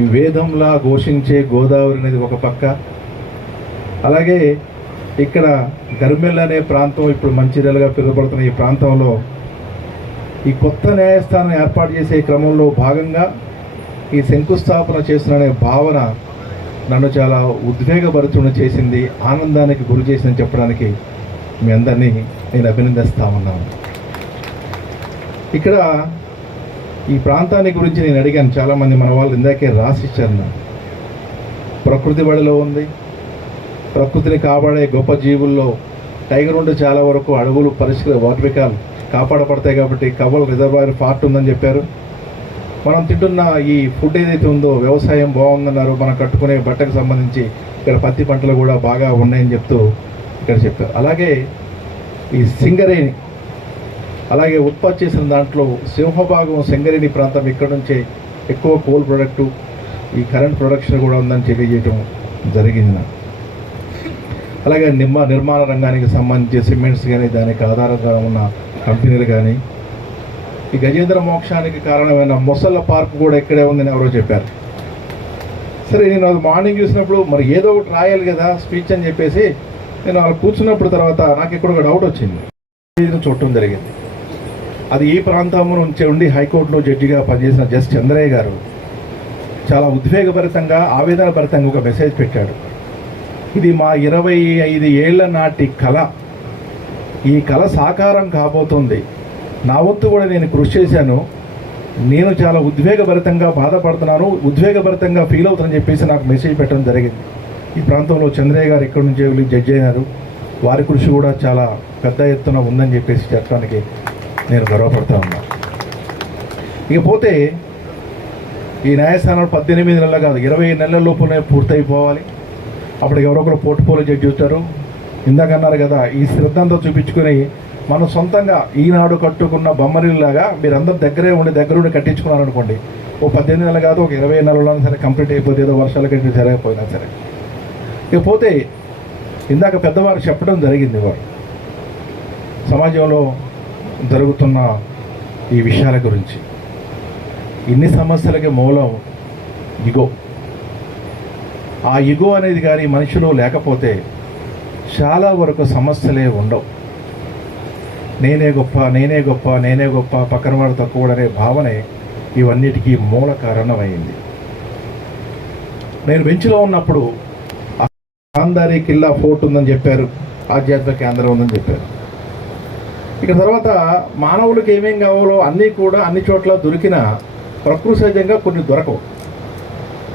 ఈ వేదంలా ఘోషించే గోదావరి అనేది ఒక పక్క. అలాగే ఇక్కడ గర్మెల్ అనే ప్రాంతం ఇప్పుడు మంచిర్యాలుగా పిలువబడుతున్న ఈ ప్రాంతంలో ఈ కొత్త న్యాయస్థానం ఏర్పాటు చేసే క్రమంలో భాగంగా ఈ శంకుస్థాపన చేస్తున్న భావన నన్ను చాలా ఉద్వేగపరచుని చేసింది ఆనందానికి గురి చేసిందని చెప్పడానికి మీ అందరినీ నేను అభినందిస్తా ఉన్నాను. ఇక్కడ ఈ ప్రాంతాన్ని గురించి నేను అడిగాను. చాలామంది మన వాళ్ళు ఇందాకే రాసిచ్చారు నాకు ప్రకృతి బడిలో ఉంది. ప్రకృతిని కాపాడే గొప్ప జీవుల్లో టైగర్ ఉండి చాలా వరకు అడవులు పరిస్థితులు వాటరికాలు కాపాడబడతాయి కాబట్టి కవల్ రిజర్వాయర్ పార్ట్ ఉందని చెప్పారు. మనం తింటున్న ఈ ఫుడ్ ఏదైతే ఉందో వ్యవసాయం బాగుందన్నారు. మనం కట్టుకునే బట్టకు సంబంధించి ఇక్కడ పత్తి పంటలు కూడా బాగా ఉన్నాయని చెప్తూ ఇక్కడ చెప్పారు. అలాగే ఈ సింగరేణి అలాగే ఉత్పత్తి చేసిన దాంట్లో సింహభాగం సింగరేణి ప్రాంతం ఇక్కడ నుంచే ఎక్కువ కోల్ ప్రొడక్టు ఈ కరెంట్ ప్రొడక్షన్ కూడా ఉందని తెలియజేయటం జరిగింది. అలాగే నిర్మా నిర్మాణ రంగానికి సంబంధించి సిమెంట్స్ కానీ దానికి ఆధారంగా ఉన్న కంపెనీలు కానీ ఈ గజేంద్ర మోక్షానికి కారణమైన మొసళ్ళ పార్క్ కూడా ఇక్కడే ఉందని ఎవరో చెప్పారు. సరే నేను అది మార్నింగ్ చూసినప్పుడు మరి ఏదో ఒకటి రాయాలి కదా స్పీచ్ అని చెప్పేసి నేను వాళ్ళు కూర్చున్నప్పుడు తర్వాత నాకు ఇక్కడ ఒక డౌట్ వచ్చింది. చూడటం జరిగింది. అది ఈ ప్రాంతంలో నుంచి ఉండి హైకోర్టులో జడ్జిగా పనిచేసిన జస్ట్ చంద్రయ్య గారు చాలా ఉద్వేగభరితంగా ఆవేదనభరితంగా ఒక మెసేజ్ పెట్టాడు. ఇది మా ఇరవై ఐదు ఏళ్ళ నాటి కళ ఈ కళ సాకారం కాబోతుంది. నా వంతు కూడా నేను కృషి చేశాను. నేను చాలా ఉద్వేగభరితంగా బాధపడుతున్నాను. ఉద్వేగభరితంగా ఫీల్ అవుతుందని చెప్పేసి నాకు మెసేజ్ పెట్టడం జరిగింది. ఈ ప్రాంతంలో చంద్రయ్య గారు ఇక్కడ నుంచి వెళ్ళి జడ్జి అయినారు? వారి కృషి కూడా చాలా పెద్ద ఎత్తున ఉందని చెప్పేసి చెప్పడానికి నేను గర్వపడతా ఉన్నా. ఇకపోతే ఈ న్యాయస్థానాలు పద్దెనిమిది నెలలు కాదు ఇరవై నెలల లోపునే పూర్తయిపోవాలి. అప్పుడు ఎవరొకరు పోర్ట్ఫోలియో జడ్జి చూస్తారు ఇందాక అన్నారు కదా ఈ శ్రద్ధంతో చూపించుకొని మనం సొంతంగా ఈనాడు కట్టుకున్న బొమ్మరిల్లాగా మీరందరూ దగ్గరే ఉండి దగ్గరుండి కట్టించుకున్నారనుకోండి ఓ పద్దెనిమిది నెలలు కాదు ఒక ఇరవై నెలల్లో సరే కంప్లీట్ అయిపోతే ఏదో వర్షాల కంటే జరగకపోయినా సరే. ఇకపోతే ఇందాక పెద్దవారు చెప్పడం జరిగింది వారు సమాజంలో జరుగుతున్న ఈ విషయాల గురించి. ఇన్ని సమస్యలకి మూలం ఇగో. ఆ ఇగో అనేది కానీ మనిషిలో లేకపోతే చాలా వరకు సమస్యలే ఉండవు. నేనే గొప్ప నేనే గొప్ప నేనే గొప్ప పక్కన వాడు తక్కువ అనే భావనే ఇవన్నిటికీ మూల కారణమైంది. నేను బెంచ్లో ఉన్నప్పుడు ఆందారి కిల్లా ఫోర్ట్ ఉందని చెప్పారు ఆధ్యాత్మిక కేంద్రం ఉందని చెప్పారు. ఇక తర్వాత మానవులకు ఏమేం కావాలో అన్నీ కూడా అన్ని చోట్ల దొరికిన ప్రకృతి సహజంగా కొన్ని దొరకవు.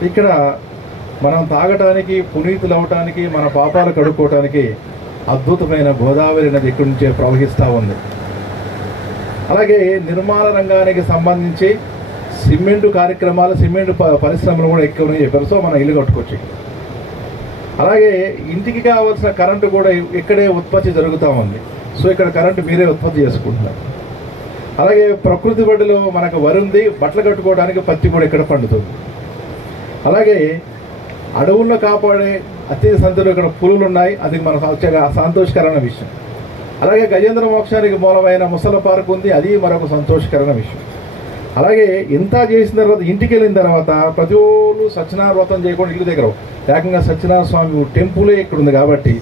ఇక్కడ మనం తాగటానికి పునీతులు అవటానికి మన పాపాలు కడుక్కోవటానికి అద్భుతమైన గోదావరి నది ఇక్కడి నుంచే ప్రవహిస్తూ ఉంది. అలాగే నిర్మాణ రంగానికి సంబంధించి సిమెంటు కార్యక్రమాలు సిమెంట్ ప- పరిశ్రమలు కూడా ఎక్కువ చెప్పారు. సో మనం ఇల్లు కట్టుకోవచ్చు. అలాగే ఇంటికి కావాల్సిన కరెంటు కూడా ఇక్కడే ఉత్పత్తి జరుగుతూ ఉంది. సో ఇక్కడ కరెంటు మీరే ఉత్పత్తి చేసుకుంటున్నారు. అలాగే ప్రకృతి బడిలో మనకు వరి ఉంది బట్టలు కట్టుకోవడానికి పత్తి కూడా ఇక్కడ పండుతుంది. అలాగే అడవుల్లో కాపాడే అత్యంత సంతలో ఇక్కడ పులులు ఉన్నాయి అది మన చాలా సంతోషకరమైన విషయం. అలాగే గజేంద్ర మోక్షానికి మూలమైన ముసల పార్క్ ఉంది. అది మరొక సంతోషకరమైన విషయం. అలాగే ఇంత చేసిన తర్వాత ఇంటికి వెళ్ళిన తర్వాత ప్రతి ఒళ్ళు సత్యనారాయణ వ్రతం చేయకుండా ఇల్లు దగ్గర ఏకంగా సత్యనారాయణ స్వామి టెంపులే ఇక్కడ ఉంది కాబట్టి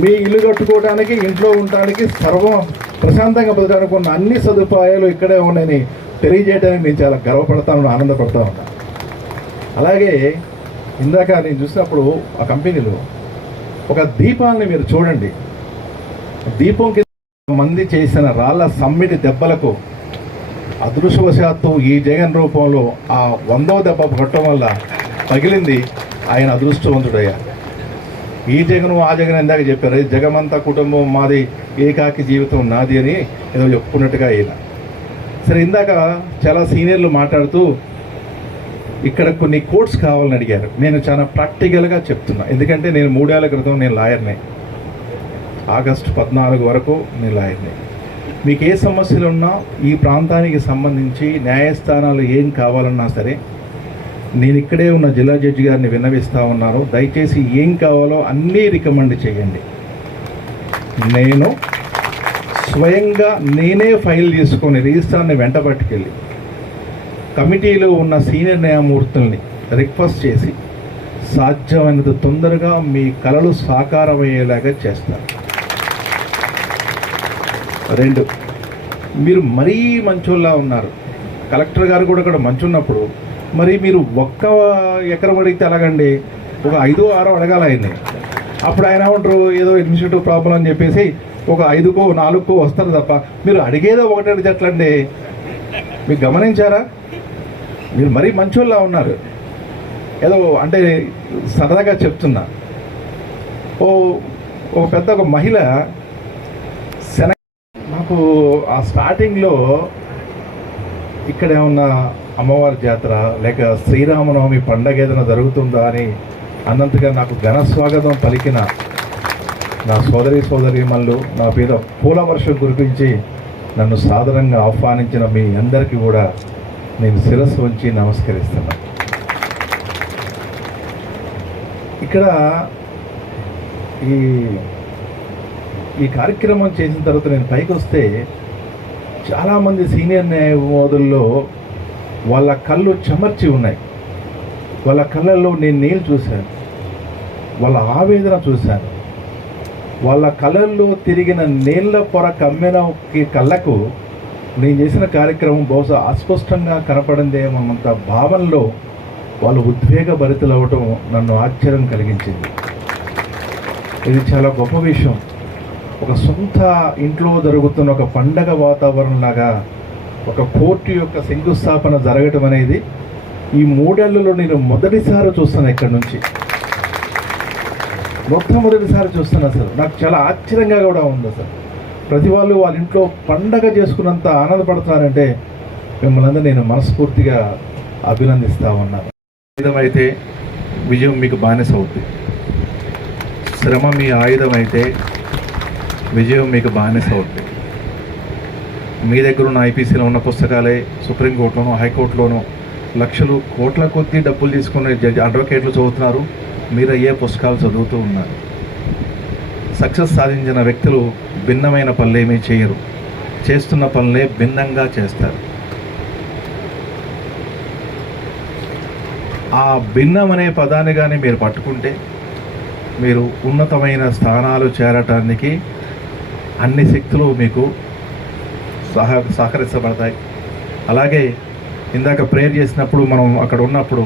మీ ఇల్లు కట్టుకోవడానికి ఇంట్లో ఉండడానికి సర్వం ప్రశాంతంగా బతకడానికి ఉన్న అన్ని సదుపాయాలు ఇక్కడే ఉన్నాయని తెలియజేయడానికి నేను చాలా గర్వపడతాను ఆనందపడతా ఉన్నాను అలాగే ఇందాక నేను చూసినప్పుడు ఆ కంపెనీలో ఒక దీపాన్ని మీరు చూడండి. దీపం కింద మంది చేసిన రాళ్ళ సమ్మిడి దెబ్బలకు అదృష్టవశాత్తు ఈ జగన్ రూపంలో ఆ వందవ దెబ్బ కొట్టడం వల్ల పగిలింది ఆయన అదృష్టవంతుడయ్యారు. ఈ జగను ఆ జగన్ ఇందాక చెప్పారు. అది జగమంతా కుటుంబం మాది ఏకాకి జీవితం నాది అని ఏదో చెప్పుకున్నట్టుగా ఈయన. సరే ఇందాక చాలా సీనియర్లు మాట్లాడుతూ ఇక్కడ కొన్ని కోట్స్ కావాలని అడిగారు. నేను చాలా ప్రాక్టికల్గా చెప్తున్నా. ఎందుకంటే నేను మూడేళ్ళ క్రితం నేను లాయర్ని. ఆగస్టు పద్నాలుగు వరకు నేను లాయర్ని. మీకు ఏ సమస్యలు ఉన్నా ఈ ప్రాంతానికి సంబంధించి న్యాయస్థానాలు ఏం కావాలన్నా సరే నేను ఇక్కడే ఉన్న జిల్లా జడ్జి గారిని విన్నవిస్తా ఉన్నాను. దయచేసి ఏం కావాలో అన్నీ రికమెండ్ చేయండి. నేను స్వయంగా నేనే ఫైల్ తీసుకొని రిజిస్ట్రార్ని వెంట పట్టుకెళ్ళి కమిటీలో ఉన్న సీనియర్ న్యాయమూర్తుల్ని రిక్వెస్ట్ చేసి సాధ్యమైనంత తొందరగా మీ కళలు సాకారమయ్యేలాగా చేస్తారు రెండు మీరు మరీ మంచోళ్ళ ఉన్నారు. కలెక్టర్ గారు కూడా ఇక్కడ మంచున్నప్పుడు మరి మీరు ఒక్క ఎకరం అడిగితే ఎలాగండి? ఒక ఐదో ఆరో అడగాలి ఆయన్ని. అప్పుడు ఆయన ఉంటారు ఏదో అడ్మినిస్ట్రేటివ్ ప్రాబ్లం అని చెప్పేసి ఒక ఐదుకో నాలుగుకో వస్తారు తప్ప మీరు అడిగేదో ఒకటి అడిగితే మీరు గమనించారా? మీరు మరీ మంచోళ్ళ ఉన్నారు. ఏదో అంటే సరదాగా చెప్తున్నా. ఓ ఒక పెద్ద ఒక మహిళ శన నాకు ఆ స్టార్టింగ్లో ఇక్కడ ఏమన్నా అమ్మవారి జాతర లేక శ్రీరామనవమి పండగ ఏదైనా జరుగుతుందా అని అన్నంతగా నాకు ఘన స్వాగతం పలికిన నా సోదరి సోదరిమల్లు నా మీద పూల వర్షం కురిపించి నన్ను సాధారణంగా ఆహ్వానించిన మీ అందరికీ కూడా నేను శిరస్సు ఉంచి నమస్కరిస్తున్నాను. ఇక్కడ ఈ ఈ కార్యక్రమం చేసిన తర్వాత నేను పైకి వస్తే చాలామంది సీనియర్ న్యాయవాదుల్లో వాళ్ళ కళ్ళు చెమర్చి ఉన్నాయి. వాళ్ళ కళ్ళల్లో నేను నీళ్ళు చూశాను. వాళ్ళ ఆవేదన చూశాను. వాళ్ళ కళ్ళల్లో తిరిగిన నీళ్ళ పొర కమ్మిన కళ్ళకు నేను చేసిన కార్యక్రమం బహుశా అస్పష్టంగా కనపడిందేమన్నంత భావనలో వాళ్ళు ఉద్వేగ భరితులవ్వటం నన్ను ఆశ్చర్యం కలిగించింది. ఇది చాలా గొప్ప విషయం. ఒక సొంత ఇంట్లో జరుగుతున్న ఒక పండగ వాతావరణం లాగా ఒక కోర్టు యొక్క శంకుస్థాపన జరగటం అనేది ఈ మూడేళ్ళలో నేను మొదటిసారి చూస్తాను ఇక్కడి నుంచి. మొట్టమొదటిసారి చూస్తాను అసలు నాకు చాలా ఆశ్చర్యంగా కూడా ఉంది అసలు ప్రతి వాళ్ళు వాళ్ళ ఇంట్లో పండగ చేసుకున్నంత ఆనందపడుతున్నారంటే మిమ్మల్ని అందరూ నేను మనస్ఫూర్తిగా అభినందిస్తా ఉన్నాను ఆయుధమైతే విజయం మీకు బానిస అవుతుంది శ్రమ మీ ఆయుధం అయితే విజయం మీకు బానిస అవుతుంది మీ దగ్గర ఉన్న ఐపీసీలో ఉన్న పుస్తకాలే సుప్రీంకోర్టులోనూ హైకోర్టులోనూ లక్షలు కోట్ల కొద్దీ డబ్బులు తీసుకునే జడ్జి అడ్వకేట్లు చదువుతున్నారు. మీరు అయ్యే పుస్తకాలు చదువుతూ ఉన్నారు. సక్సెస్ సాధించిన వ్యక్తులు భిన్నమైన పనులేమీ చేయరు. చేస్తున్న పనులే భిన్నంగా చేస్తారు. ఆ భిన్నం అనే పదాన్ని కానీ మీరు పట్టుకుంటే మీరు ఉన్నతమైన స్థానాలు చేరటానికి అన్ని శక్తులు మీకు సహ సహకరించబడతాయి. అలాగే ఇందాక ప్రేయర్ చేసినప్పుడు మనం అక్కడ ఉన్నప్పుడు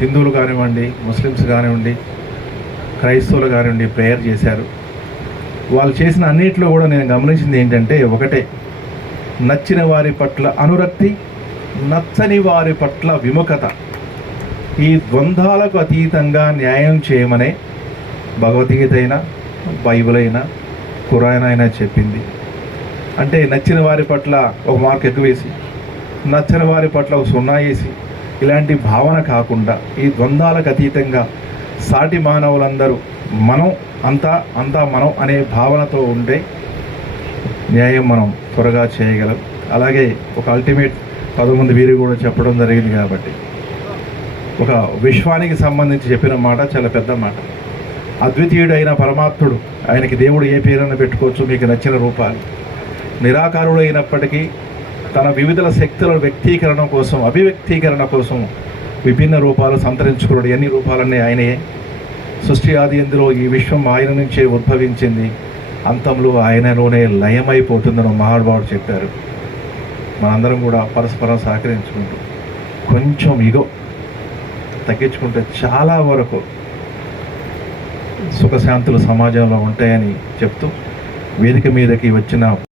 హిందువులు కానివ్వండి ముస్లిమ్స్ కానివ్వండి క్రైస్తవులు కానివ్వండి ప్రేయర్ చేశారు. వాళ్ళు చేసిన అన్నిటిలో కూడా నేను గమనించింది ఏంటంటే ఒకటే నచ్చిన వారి పట్ల అనురక్తి నచ్చని వారి పట్ల విముఖత. ఈ ద్వంద్వాలకు అతీతంగా న్యాయం చేయమనే భగవద్గీత అయినా బైబిల్ అయినా కురాయన అయినా చెప్పింది. అంటే నచ్చిన వారి పట్ల ఒక మార్క్ ఎక్కువేసి నచ్చిన నచ్చని వారి పట్ల ఒక సున్నా వేసి ఇలాంటి భావన కాకుండా ఈ ద్వంద్వాలకు అతీతంగా సాటి మానవులందరూ మనం అంతా అంతా మనం అనే భావనతో ఉంటే న్యాయం మనం త్వరగా చేయగలం. అలాగే ఒక అల్టిమేట్ పదమంది వీరు కూడా చెప్పడం జరిగింది కాబట్టి. ఒక విశ్వానికి సంబంధించి చెప్పిన మాట చాలా పెద్ద మాట. అద్వితీయుడైన పరమాత్ముడు ఆయనకి దేవుడు ఏ పేరైనా పెట్టుకోవచ్చు మీకు నచ్చిన రూపాలు. నిరాకారుడైనప్పటికీ తన వివిధ శక్తుల వ్యక్తీకరణ కోసం అభివ్యక్తీకరణ కోసం విభిన్న రూపాలు సంతరించుకున్నాడు. ఎన్ని రూపాలన్నీ ఆయనే. సృష్టి ఆది ఎందులో ఈ విశ్వం ఆయన నుంచే ఉద్భవించింది. అంతంలో ఆయనలోనే లయమైపోతుందని మహానుభావుడు చెప్పారు. మనందరం కూడా పరస్పరం సహకరించుకుంటూ కొంచెం ఇగో తగ్గించుకుంటే చాలా వరకు సుఖశాంతులు సమాజంలో ఉంటాయని చెప్తూ వేదిక మీదకి వచ్చిన